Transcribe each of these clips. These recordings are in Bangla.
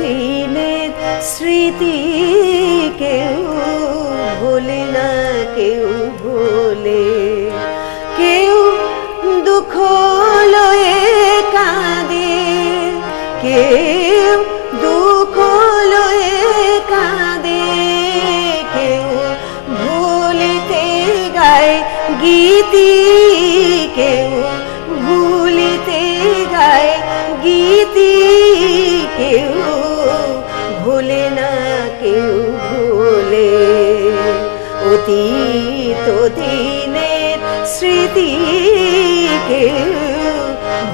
দিনের স্মৃতি কেউ ভোলে না, কেউ ভোলে। কেউ দুঃখ লয়ে কাঁদে, কেউ দুঃখ লয়ে কাঁদে, কেউ ভুলিতে গায় গীতি, কেউ ভুলিতে গায় গীতি, কেউ ভোলে না, কেউ ভোলে। অতীত দিনের স্মৃতি কেউ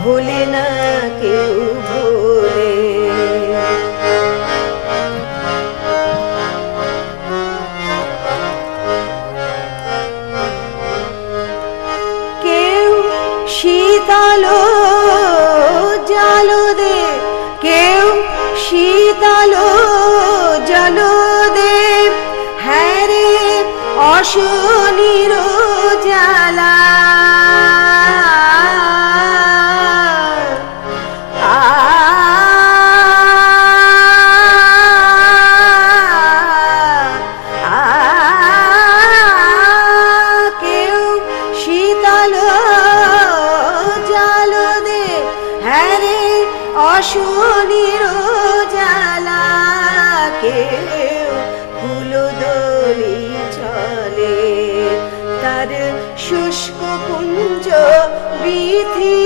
ভোলে না, কেউ ভোলে। কেউ শীতল জল দে, কেউ শীতল জল দে, হ্যাঁ রে অশনির জ্বালা। কেউ শীতল জল দে, হ্যাঁ রে অশনির জ্বালা। কেউ ফুলদলি চলে, তার শুষ্ক কুঞ্জ বিথি,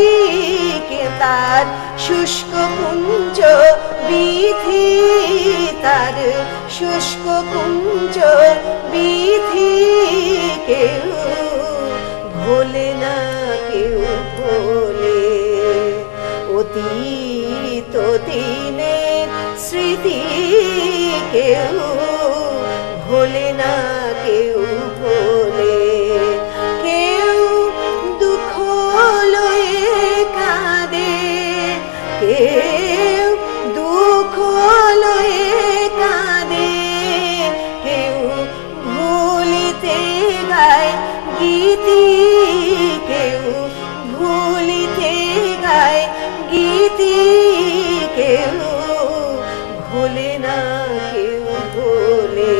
কে তার শুষ্ক কুঞ্জ বিথি, তার শুষ্ক কুঞ্জ বিথি, কেউ ভোলে না, কেউ ভোলে। অতীত দিনের স্মৃতি কেউ ভোলে না, কেউ ভোলে। কেউ দুঃখ লয়ে কাঁদে, কেউ দুঃখ লয়ে কাঁদে, কেউ ভুলিতে গায় গীতি, কেউ ভুলিতে গায় গীতি, কেউ ভোলে না, কেউ ভোলে।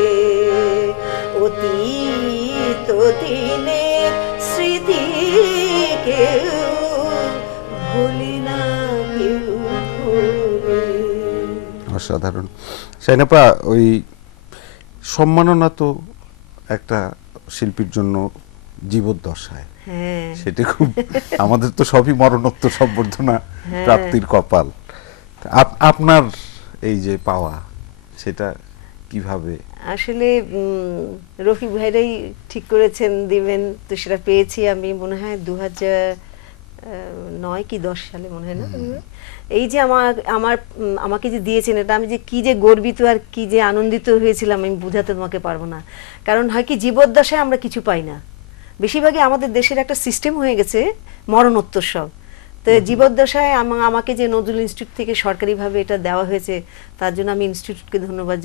অতীত দিনের স্মৃতি কেউ ভোলে না, কেউ ভোলে। অসাধারণ। শাহিনাপা, ওই সম্মাননা তো একটা শিল্পীর জন্য জীবদ্দশায়, সেটা খুব, আমাদের তো সবই মরণোত্তর সম্বর্ধনা প্রাপ্তির কপাল। আপনার এই যে পাওয়া, সেটা কিভাবে? আসলে রফিক ভাইরাই ঠিক করেছেন দিবেন, তো সেটা পেয়েছি আমি মনে হয় 2009 কি 10 সালে মনে হয় না। এই যে আমাকে যে দিয়েছেন, এটা আমি যে কি যে গর্বিত আর কি যে আনন্দিত হয়েছিলাম আমি বোঝাতে তোমাকে পারবো না। কারণ হয় কি, জীবদ্দশায় আমরা কিছু পাই না, বেশিরভাগই আমাদের দেশের একটা সিস্টেম হয়ে গেছে মরণোত্তর সব। তো জীবদ্দশায় আমাকে যে নজরুল ইনস্টিটিউট থেকে সরকারিভাবে এটা দেওয়া হয়েছে, তার জন্য আমি ইনস্টিটিউটকে ধন্যবাদ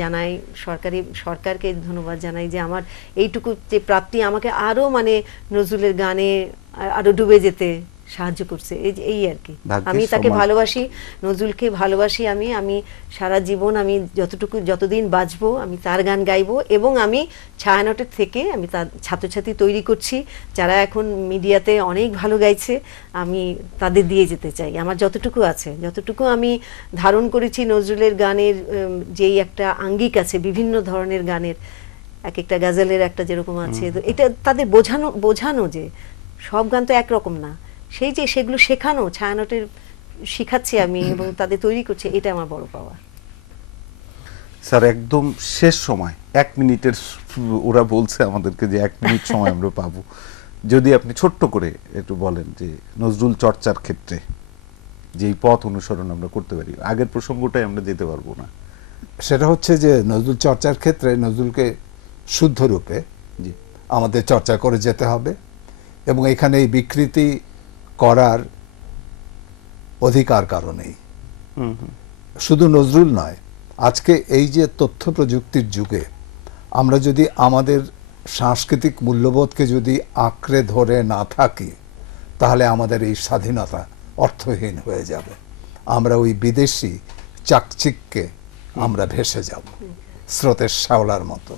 জানাই, সরকারকে ধন্যবাদ জানাই যে আমার এইটুকু যে প্রাপ্তি আমাকে আরো মানে নজরুলের গানে আরো ডুবে যেতে সাহায্য করছে। এই আর কি, আমি তাকে ভালোবাসি, নজরুলকে ভালোবাসি। আমি সারা জীবন আমি যতদিন বাঁচবো আমি তার গান গাইবো, এবং আমি ছায়ানটের থেকে আমি তার ছাত্রছাত্রী তৈরি করছি যারা এখন মিডিয়াতে অনেক ভালো গাইছে, আমি তাদের দিয়ে যেতে চাই। আমার যতটুকু আছে, যতটুকু আমি ধারণ করেছি নজরুলের গানের যেই একটা আঙ্গিক আছে, বিভিন্ন ধরনের গানের এক একটা গাজালের একটা যেরকম আছে, তো এটা তাদের বোঝানো যে সব গান তো একরকম না, সেই যে সেগুলো শেখানো, ছায়ানটের শিখাচ্ছি আমি এবং তাদের তৈরি করছি, এটা আমার বড় পাওয়া। স্যার, একদম শেষ সময় 1 মিনিটের, ওরা বলছে আমাদেরকে যে 1 মিনিট সময় আমরা পাবো, যদি আপনি ছোট্ট করে একটু বলেন যে নজরুল চর্চার ক্ষেত্রে যেই পথ অনুসরণ আমরা করতে পারি। আগের প্রসঙ্গটাই আমরা যেতে পারবো না। সেটা হচ্ছে যে নজরুল চর্চার ক্ষেত্রে নজরুলকে শুদ্ধ রূপে আমাদের চর্চা করে যেতে হবে, এবং এখানে এই বিকৃতি করার অধিকার কারণেই। শুধু নজরুল নয়, আজকে এই যে তথ্য প্রযুক্তির যুগে আমরা যদি আমাদের সাংস্কৃতিক মূল্যবোধকে যদি আঁকড়ে ধরে না থাকি, তাহলে আমাদের এই স্বাধীনতা অর্থহীন হয়ে যাবে। আমরা ওই বিদেশি চাকচিক্যে আমরা ভেসে যাব স্রোতের শ্যাওলার মতো।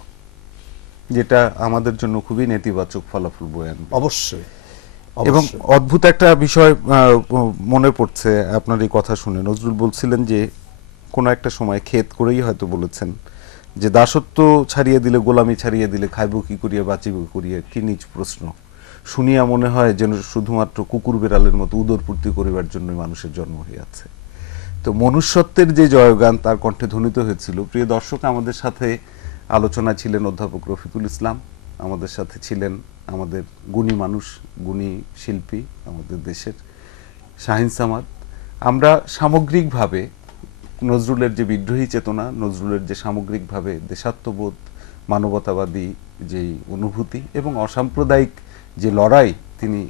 যেটা আমাদের জন্য খুবই নেতিবাচক ফলাফল বয়ে আনবে। অবশ্যই এবং অবশ্যই। অদ্ভুত একটা বিষয় মনে পড়ছে আপনার এই কথা শুনে। নজরুল বলছিলেন যে কোনো একটা সময় খেত করেই হয়তো বলেছেন যে দাসত্ব ছাড়িয়ে দিলে, গোলামি ছাড়িয়ে দিলে খাইব কি করিয়া বাঁচিব করিয়া, কি নিজ প্রশ্ন শুনিয়া মনে হয় যেন শুধুমাত্র কুকুর বেড়ালের মতো উদরপূর্তি করিবার জন্য মানুষের জন্ম হইয়াছে। তো মনুষ্যত্বের যে জয়গান তার কণ্ঠে ধ্বনিত হয়েছিল। প্রিয় দর্শক, আমাদের সাথে আলোচনা ছিলেন অধ্যাপক রফিকুল ইসলাম, আমাদের সাথে ছিলেন আমাদের গুণী মানুষ, গুণী শিল্পী আমাদের দেশের শাহিন সামাদ। আমরা সামগ্রিকভাবে নজরুলের যে বিদ্রোহী চেতনা, নজরুলের যে সামগ্রিকভাবে দেশাত্মবোধ, মানবতাবাদী যেই অনুভূতি এবং অসাম্প্রদায়িক যে লড়াই তিনি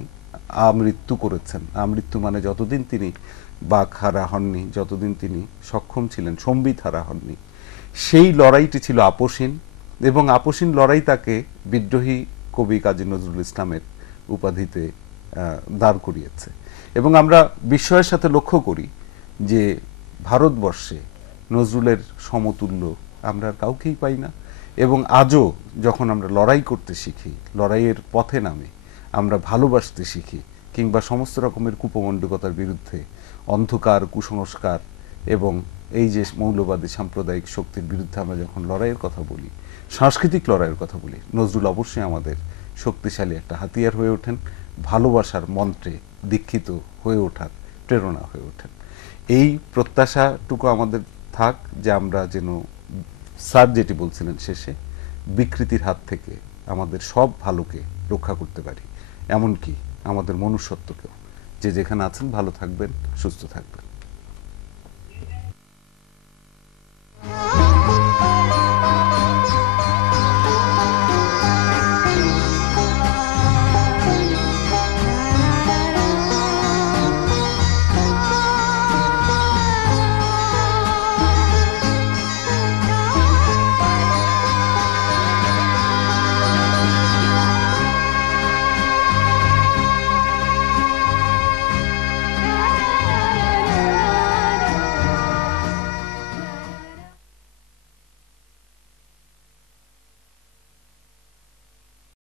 আমৃত্যু করেছেন, আমৃত্যু মানে যতদিন তিনি বাক হারা হননি, যতদিন তিনি সক্ষম ছিলেন, সম্বিত হারা হননি, সেই লড়াইটি ছিল আপোষহীন। এবং আপোষহীন লড়াই তাকে বিদ্রোহী কবি কাজী নজরুল ইসলামের উপাধিতে দাঁড় করিয়েছে। এবং আমরা বিস্ময়ের সাথে লক্ষ্য করি যে ভারতবর্ষে নজরুলের সমতুল্য আমরা আর কাউকেই পাই না। এবং আজও যখন আমরা লড়াই করতে শিখি, লড়াইয়ের পথে নামে আমরা ভালোবাসতে শিখি, কিংবা সমস্ত রকমের কুপমণ্ডকতার বিরুদ্ধে, অন্ধকার, কুসংস্কার এবং এই যে মৌলবাদী সাম্প্রদায়িক শক্তির বিরুদ্ধে আমরা যখন লড়াইয়ের কথা বলি, সাংস্কৃতিক লড়াইয়ের কথা বলি, নজরুল অবশ্যই আমাদের শক্তিশালী একটা হাতিয়ার হয়ে ওঠেন, ভালোবাসার মন্ত্রে দীক্ষিত হয়ে ওঠার প্রেরণা হয়ে ওঠেন। এই প্রত্যাশাটুকু আমাদের থাক যে আমরা যেন স্যার যেটি বলছিলেন শেষে, বিকৃতির হাত থেকে আমাদের সব ভালোকে রক্ষা করতে পারি, এমনকি আমাদের মনুষ্যত্বকেও। যে যেখানে আছেন ভালো থাকবেন, সুস্থ থাকবেন।